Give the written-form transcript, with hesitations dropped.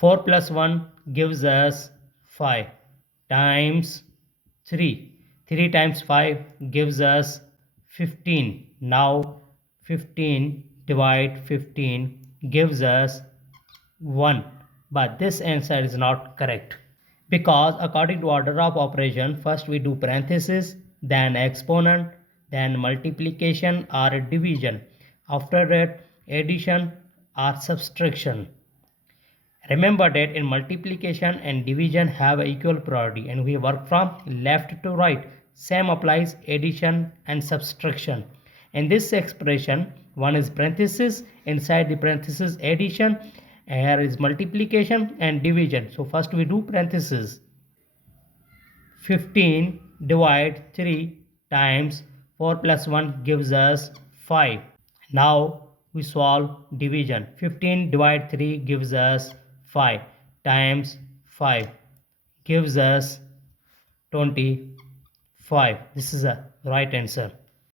4 plus 1 gives us 5 times 3. 3 times 5 gives us 15. Now 15 divide 15 gives us 1. But this answer is not correct. Because according to order of operation, first we do parenthesis, then exponent, then multiplication or division. After that, addition or subtraction. Remember that in multiplication and division have equal priority and we work from left to right. Same applies addition and subtraction. In this expression, one is parenthesis, inside the parenthesis addition, here is multiplication and division. So first we do parenthesis. 15 divide 3 times 4 plus 1 gives us 5. Now we solve division. 15 divide 3 gives us 5 times 5 gives us 25. This is the right answer.